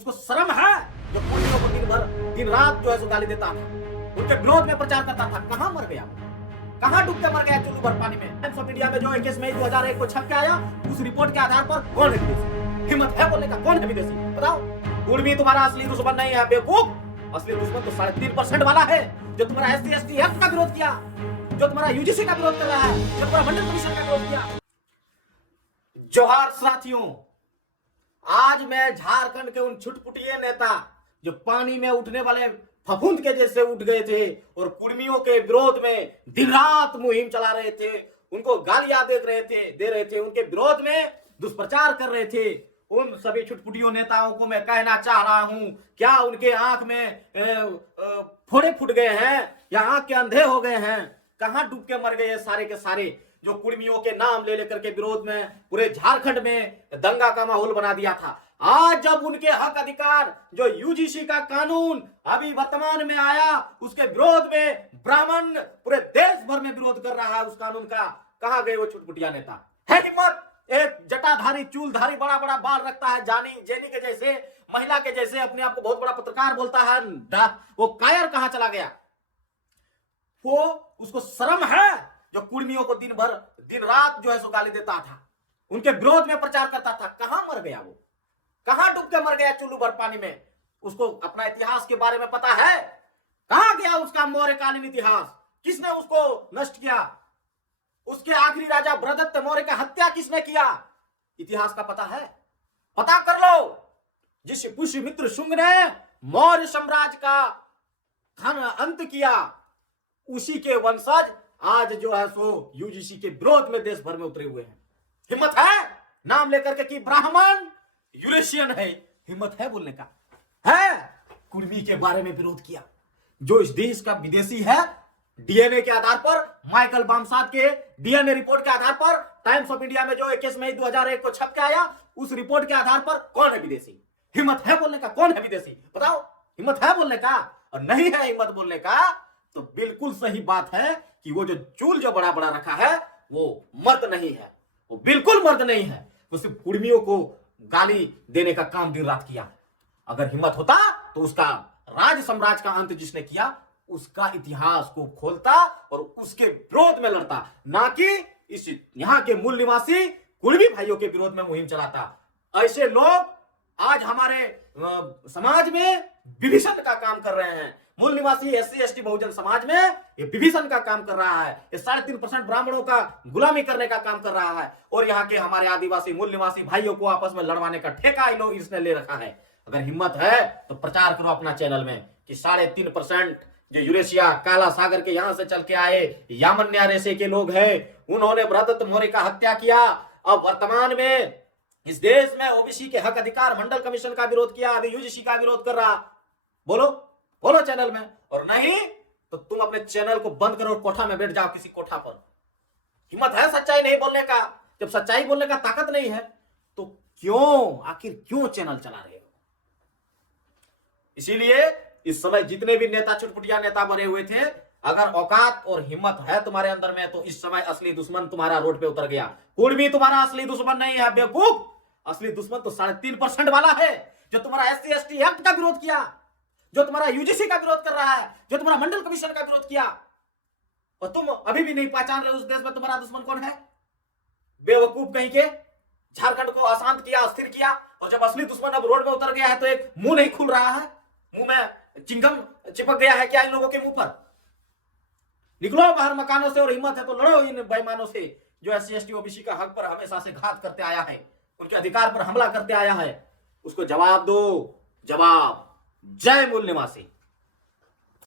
उसको शर्म है जो कुर्मियों को दिन रात जो है सो गाली देता था, उनके विरोध में प्रचार करता था। कहां मर गया, कहां डूब के मर गया चुल्लू भर पानी में। टाइम्स ऑफ इंडिया में जो 21 मई 2001 को छप के आया, उस रिपोर्ट के आधार पर कौन है विदेशी? हिम्मत है बोलने का, कौन है विदेशी बताओ। कुर्मी तुम्हारा असली दुश्मन नहीं है बेवकूफ। असली दुश्मन तो 3.5% वाला है जो तुम्हारा SC/ST एक्ट का विरोध किया, जो तुम्हारा UGC का विरोध कर रहा है, जो तुम्हारा मंडल कमीशन का विरोध किया। जोहार साथियों, आज मैं झारखंड के उन छुटपुटिये नेता जो पानी में उठने वाले फफूंद के जैसे उठ गए थे और कुर्मियों के विरोध में दिन रात मुहिम चला रहे थे, उनको गालियां दे रहे थे, उनके विरोध में दुष्प्रचार कर रहे थे, उन सभी छुटपुटियों नेताओं को मैं कहना चाह रहा हूं, क्या उनके आंख में फोड़े फूट गए हैं या आंख के अंधे हो गए हैं? कहां डूब के मर गए सारे के सारे जो कुर्मियों के नाम ले लेकर के विरोध में पूरे झारखंड में दंगा का माहौल बना दिया था। आज जब उनके हक अधिकार जो UGC का कानून अभी वर्तमान में आया, उसके विरोध में ब्राह्मण पूरे देश भर में विरोध कर रहा है उस कानून का, कहां गए वो छुटपुटिया नेता? है हिम्मत? एक जटाधारी चूलधारी बड़ा बड़ा बाल रखता है, जेनी के जैसे, महिला के जैसे, अपने आप को बहुत बड़ा पत्रकार बोलता है, वो कायर कहां चला गया? वो उसको शर्म है जो कुर्मियों को दिन रात जो है सो गाली देता था, उनके विरोध में प्रचार करता था। कहां मर गया वो, कहां डूब के मर गया चुल्लू भर पानी में? उसको अपना इतिहास के बारे में पता है? कहां गया उसका मौर्यकालीन इतिहास? किसने उसको नष्ट किया? उसके आखिरी राजा बृहदत्त मौर्य का हत्या किसने किया? इतिहास का पता है? पता कर लो। जिस पुष्यमित्र शुंग ने मौर्य साम्राज्य का अंत किया, उसी के वंशज आज जो है सो UGC के विरोध में देश भर में उतरे हुए हैं। हिम्मत है नाम लेकर के कि ब्राह्मण यूरेशियन है? हिम्मत है बोलने का? है कुर्मी के बारे में विरोध किया जो इस देश का विदेशी है। DNA के आधार पर, माइकल बामसाद के DNA रिपोर्ट के आधार पर, टाइम्स ऑफ इंडिया में जो 21 मई 2001 को छप के आया, उस रिपोर्ट के आधार पर कौन है विदेशी? हिम्मत है बोलने का, कौन है विदेशी बताओ। हिम्मत है बोलने का? और नहीं है हिम्मत बोलने का तो बिल्कुल सही बात है कि वो जो चूल जो बड़ा बड़ा रखा है वो मर्द नहीं है, वो बिल्कुल मर्द नहीं है। वो सिर्फ कुर्मियों को गाली देने का काम दिन रात किया। अगर हिम्मत होता तो उसका राज साम्राज्य का अंत जिसने किया, उसका इतिहास को खोलता और उसके विरोध में लड़ता, ना कि इस यहाँ के मूल निवासी कुर्मी भाइयों के विरोध में मुहिम चलाता। ऐसे लोग आज हमारे समाज में विभीषण का काम कर रहे हैं। मूल निवासी SC/ST बहुजन समाज में ये विभीषण का काम कर रहा है, ये 3.5% ब्राह्मणों का गुलामी करने का काम कर रहा है, और यहाँ के हमारे आदिवासी मूल निवासी भाइयों को आपस में लड़वाने का ठेका इसने ले रखा है। अगर हिम्मत है तो प्रचार करो अपना चैनल में कि 3.5% जो यूरेशिया काला सागर के यहां से चल के आए यामन्या रेशे के लोग हैं, उन्होंने बृहदत्त मौर्य का हत्या किया। अब वर्तमान में इस देश में OBC के हक अधिकार मंडल कमीशन का विरोध किया, अभी UGC का विरोध कर रहा। बोलो चैनल में, और नहीं तो तुम अपने चैनल को बंद करो और कोठा में बैठ जाओ किसी कोठा पर। हिम्मत है सच्चाई नहीं बोलने का? जब सच्चाई बोलने का ताकत नहीं है तो आखिर क्यों चैनल चला रहे हो? इसीलिए इस समय जितने भी नेता छुटपुटिया नेता बने हुए थे, अगर औकात और हिम्मत है तुम्हारे अंदर में तो इस समय असली दुश्मन तुम्हारा रोड पे उतर गया। कुर्मी तुम्हारा असली दुश्मन नहीं है बेवकूफ। असली दुश्मन तो 3.5% वाला है जो तुम्हारा SC/ST एक्ट का विरोध किया, जो तुम्हारा UGC का विरोध कर रहा है, जो तुम्हारा मंडल कमीशन का विरोध किया, और तुम अभी भी नहीं पहचान रहे उस देश में तुम्हारा दुश्मन कौन है? बेवकूफ कहीं के। झारखंड को अशांत किया, अस्थिर किया, और जब असली दुश्मन अब रोड में उतर गया है तो एक मुंह नहीं खुल रहा है। मुंह में चिंगम चिपक गया है क्या इन लोगों के मुंह पर? निकलो बाहर मकानों से, और हिम्मत है तो लड़ो इन बेईमानों से जो SC/ST OBC का हक पर हमेशा से घात करते आया है, उनके अधिकार पर हमला करते आया है। उसको जवाब दो, जवाब। जय मूल निवासी।